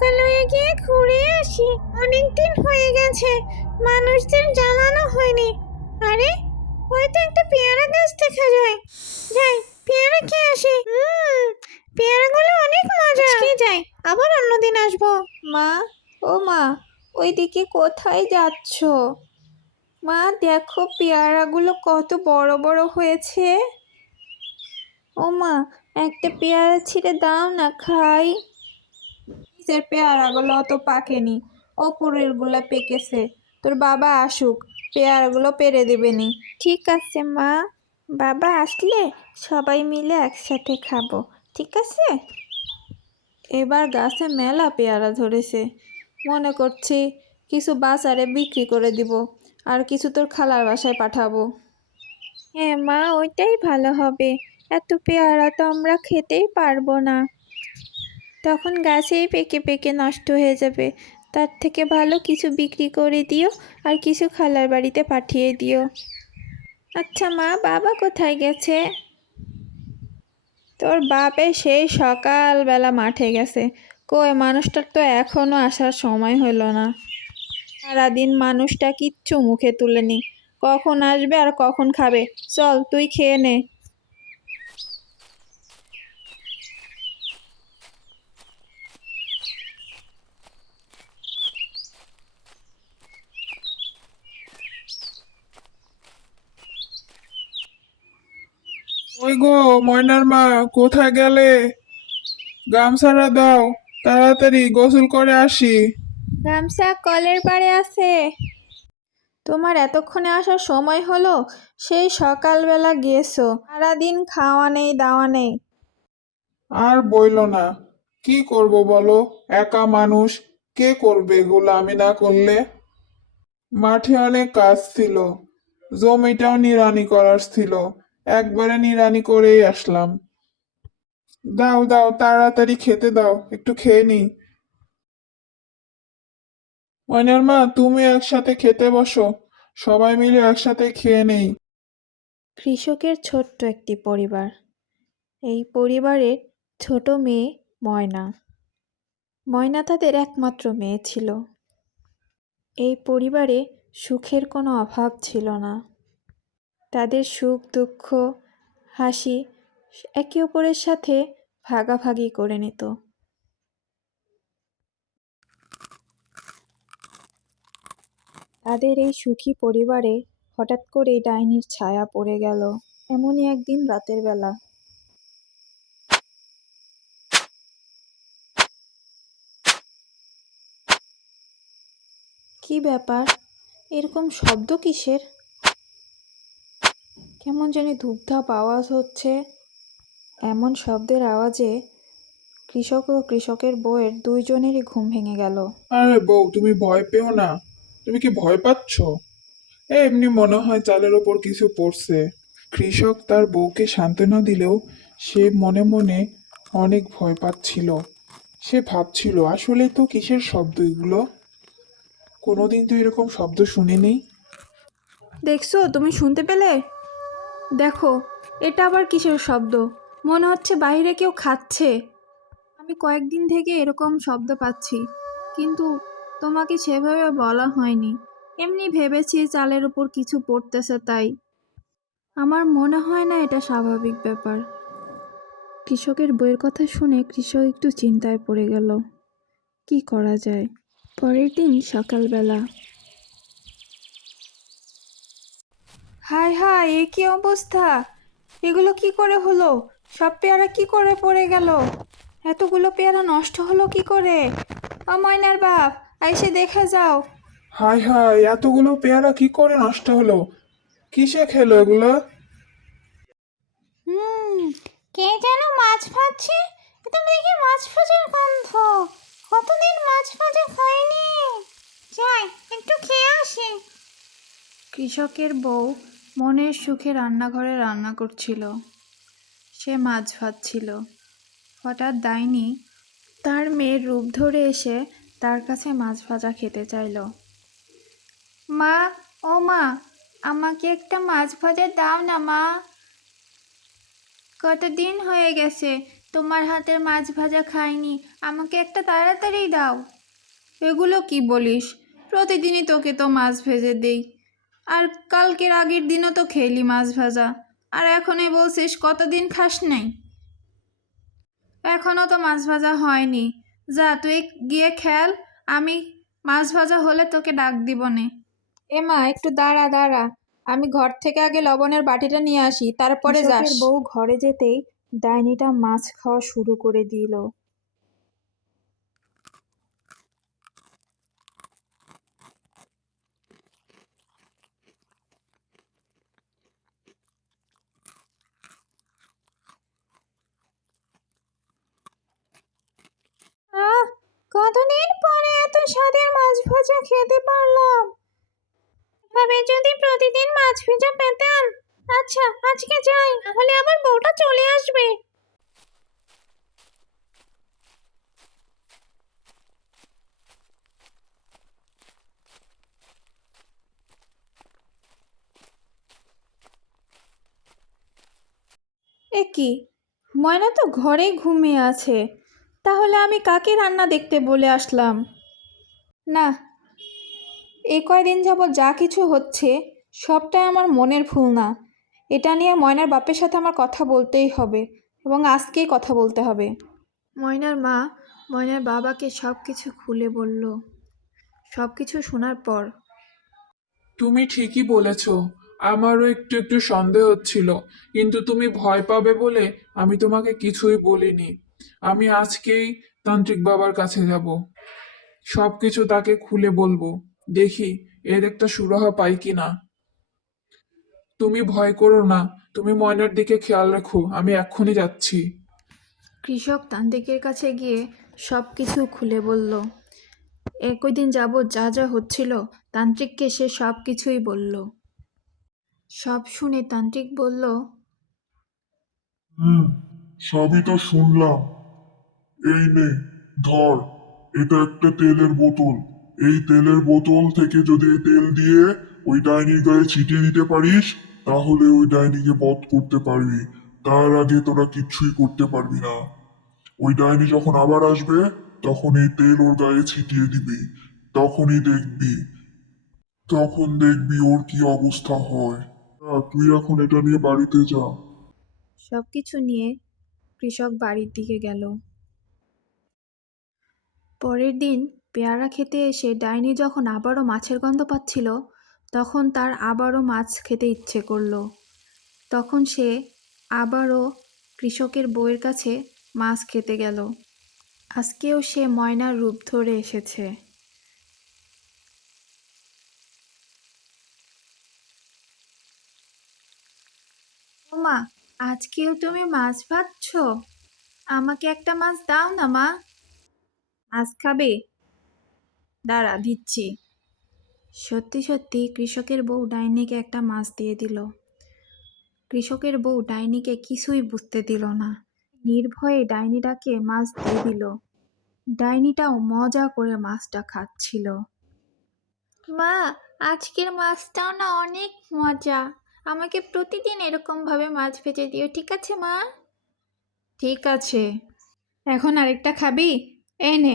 লোকালয়ে গিয়ে ঘুরে আসি, অনেকদিন হয়ে গেছে, মানুষদের জ্বালানো হয়নি। আরে, হয়তো একটা পেয়ারা গাছ দেখা যায়। যাই, পেয়ারা খেয়ে আসি। পেয়ারাগুলো অনেক মজা। আজকে যাই, আবার অন্যদিন আসবো। মা, ও মা, ওইদিকে কোথায় যাচ্ছ? মা দেখো, পেয়ারাগুলো কত বড় বড় হয়েছে। ও মা, একটা পেয়ারা ছিঁড়ে দাও না, খাই। নিচের পেয়ারাগুলো অত পাকেনি, ওপরের গুলা পেকেছে। তোর বাবা আসুক, পেয়ারাগুলো পেরে দেবেনি। ঠিক আছে মা, বাবা আসলে সবাই মিলে একসাথে খাবো, ঠিক আছে? এবার গাছে মেলা পেয়ারা ধরেছে, মনে করছি কিছু বাজারে বিক্রি করে দিব, আর কিছু তোর খালার বাসায় পাঠাবো। হ্যাঁ মা, ওইটাই ভালো হবে। এত পেয়ারা তো আমরা খেতেই পারবো না, তখন গাছেই পেকে পেকে নষ্ট হয়ে যাবে। তার থেকে ভালো কিছু বিক্রি করে দিও, আর কিছু খালার বাড়িতে পাঠিয়ে দিও। আচ্ছা মা, বাবা কোথায় গেছে? তোর বাপে সেই সকালবেলা মাঠে গেছে। কই, মানুষটার তো এখনো আসার সময় হলো না। সারাদিন মানুষটা কিচ্ছু মুখে তুলেনি, কখন আসবে আর কখন খাবে। চল, তুই খেয়ে নে। ওই গো, ময়নার মা, কোথায় গেলে? গামছাটা দাও, তাড়াতাড়ি গোসল করে আসি। গামছা কলের পাড়ে আছে। তোমার এতক্ষণে আসার সময় হলো? সেই সকালবেলা গিয়েছো, সারাদিন খাওয়া নেই দাওয়া নেই। আর বইলো না, কি করব বলো, একা মানুষ, কে করবে এগুলো আমি না করলে? মাঠে অনেক কাজ ছিল, জমিটাও নিড়ানি করার ছিল, একবারে নিড়ানি করেই আসলাম। দাও দাও, তাড়াতাড়ি খেতে দাও, একটু খেয়ে নি। ময়নার মা, তুমি একসাথে খেতে বসো, সবাই মিলে একসাথে খেয়ে নেই। কৃষকের ছোট্ট একটি পরিবার। এই পরিবারের ছোট মেয়ে ময়না। ময়না তাদের একমাত্র মেয়ে ছিল। এই পরিবারে সুখের কোনো অভাব ছিল না। তাদের সুখ দুঃখ হাসি একে অপরের সাথে ভাগাভাগি করে নিত। তাদের এই সুখী পরিবারে হঠাৎ করে ডাইনির ছায়া পড়ে গেল। এমনই একদিন রাতের বেলা। কি ব্যাপার, এরকম শব্দ কিসের? কেমন জানি ধূপধাপ আওয়াজ হচ্ছে। এমন শব্দের আওয়াজে কৃষক ও কৃষকের বউয়ের দুইজনেরই ঘুম ভেঙে গেল। আরে বউ, তুমি ভয় পেও না। তুমি কি ভয় পাচ্ছ? এমনি মনে হয় চালের ওপর কিছু পড়ছে। কৃষক তার বউকে সান্ত্বনা দিলেও সে মনে মনে অনেক ভয় পাচ্ছিল। সে ভাবছিল, আসলে তো কিসের শব্দ এগুলো? কোনোদিন তো এরকম শব্দ শুনিনি। দেখছো, তুমি শুনতে পেলে? দেখো, এটা আবার কিসের শব্দ? মনে হচ্ছে বাইরে কেউ খাচ্ছে। আমি কয়েকদিন থেকে এরকম শব্দ পাচ্ছি, কিন্তু তোমাকে সেভাবে বলা হয়নি। এমনি ভেবেছি চালের উপর কিছু পড়তেছে তাই। আমার মনে হয় না এটা স্বাভাবিক ব্যাপার। কৃষকের বইয়ের কথা শুনে কৃষক একটু চিন্তায় পড়ে গেল। কি করা যায়? পরের দিন সকালবেলা। হায় হায়, এ কি অবস্থা! এগুলো কি করে হলো? সব পেয়ারা কি করে পড়ে গেল? এতগুলো পেয়ারা নষ্ট হলো কি করে? ময়নার বাপ, আইসে দেখে যাও। হায় হায়, এতগুলো পেয়ারা কি করে নষ্ট হলো? কিসে খেলো এগুলো? কে যেন মাছ ভাজছে। এটা দেখি মাছ ভাজার গন্ধ। কতদিন মাছ ভাজা খাইনি। যাই, একটু খেয়ে আসি। কৃষকের বউ মনের সুখে রান্নাঘরে রান্না করছিল। সে মাছ ভাজছিল। হঠাৎ ডাইনি তার মেয়ের রূপ ধরে এসে তার কাছে মাছ ভাজা খেতে চাইল। মা, ও মা, আমাকে একটা মাছ ভাজা দাও না মা। কতদিন হয়ে গেছে তোমার হাতের মাছ ভাজা খাইনি, আমাকে একটা তাড়াতাড়ি দাও। এগুলো কি বলিস? প্রতিদিনই তোকে তো মাছ ভেজে দেই, আর কালকের আগের দিনও তো খেলি মাছ ভাজা, আর এখনই বলছিস কতদিন খাস নাই। এখনও তো মাছ ভাজা হয়নি, যা তুই গিয়ে খেল, আমি মাছ ভাজা হলে তোকে ডাক দিব নে। মা একটু দাঁড়া দাঁড়া, আমি ঘর থেকে আগে লবণের বাটিটা নিয়ে আসি, তারপরে যাস। কৃষকের বউ ঘরে যেতেই ডাইনিটা মাছ খাওয়া শুরু করে দিল। আহ, কতদিন পরে এত স্বাদের মাছ ভাজা খেতে পারলাম। এভাবে যদি প্রতিদিন মাছ ভাজা পেতাম। আচ্ছা, আজকে যাই, নাহলে আমার বউটা চলে আসবে। এ কি, ময়না তো ঘরেই ঘুমিয়ে আছে, তাহলে আমি কাকে রান্না দেখতে বলে আসলাম? না, এই কয়দিন যাবৎ যা কিছু হচ্ছে সবটাই আমার মনের ভুল না। এটা নিয়ে ময়নার বাপের সাথে আমার কথা বলতেই হবে, এবং আজকেই কথা বলতে হবে। ময়নার মা ময়নার বাবাকে সব কিছু খুলে বলল। সব কিছু শোনার পর তুমি ঠিকই বলেছ, আমারও একটু একটু সন্দেহ হচ্ছিল, কিন্তু তুমি ভয় পাবে বলে আমি তোমাকে কিছুই বলিনি। আমি আজকেই তান্ত্রিক বাবার কাছে যাব, সবকিছু তাকে খুলে বলবো, দেখি এর একটা সুরাহা পাই কিনা। তুমি ভয় করো না, তুমি ময়নার দিকে খেয়াল রেখো, আমি এক্ষুনি যাচ্ছি। কৃষক তান্ত্রিকের কাছে গিয়ে সব কিছু খুলে বলল। একই দিন যাবৎ যা যা হচ্ছিল তান্ত্রিককে সে সব কিছুই বলল। সব শুনে তান্ত্রিক বলল, হুম, সবই তো শুনলাম। এই নে, ধর, এটা একটা তেলের বোতল। এই তেলের বোতল থেকে যদি এই তেল দিয়ে ওই ডাইনির গায়ে ছিটিয়ে দিতে পারিস, তাহলে ওই ডাইনিকে বধ করতে পারবি। তার আগে তোরা কিচ্ছুই করতে পারবি না। ওই ডাইনি যখন আবার আসবে, তখন এই তেল ওর গায়ে ছিটিয়ে দিবি। তখনই দেখবি, তখন দেখবি ওর কি অবস্থা হয়। তুই এখন এটা নিয়ে বাড়িতে যা। সব কিছু নিয়ে কৃষক বাড়ির দিকে গেল। পরের দিন পেয়ারা খেতে এসে ডাইনি যখন আবারও মাছের গন্ধ পাচ্ছিল, তখন তার আবারও মাছ খেতে ইচ্ছে করলো। তখন সে আবারও কৃষকের বউয়ের কাছে মাছ খেতে গেল। আজকেও সে ময়নার রূপ ধরে এসেছে। ও মা, আজকেও তুমি মাছ ভাজছো? আমাকে একটা মাছ দাও না মা। মাছ খাবে? দাঁড়া, দিচ্ছি। সত্যি সত্যি কৃষকের বউ ডাইনিকে একটা মাছ দিয়ে দিল। কৃষকের বউ ডাইনিকে কিছুই বুঝতে দিল না, নির্ভয়ে ডাইনিটাকে মাছ দিয়ে দিল। ডাইনিটাও মজা করে মাছটা খাচ্ছিল। মা, আজকের মাছটাও না অনেক মজা, আমাকে প্রতিদিন এরকম ভাবে মাছ ভেজে দিও, ঠিক আছে মা? ঠিক আছে। এখন আরেকটা খাবি? এই নে।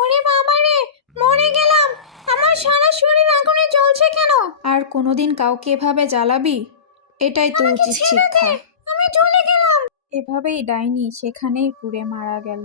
ওরে বাবা রে, মরে গেলাম। আমার সারা শরীর আগুনে জ্বলছে কেন? আর কোনোদিন কাউকে এভাবে জ্বালাবি? এটাই তো আমাকে উচিত ছেড়ে দে, শিক্ষা। আমি জ্বলে গেলাম। এভাবেই ডাইনি সেখানেই পুড়ে মারা গেল।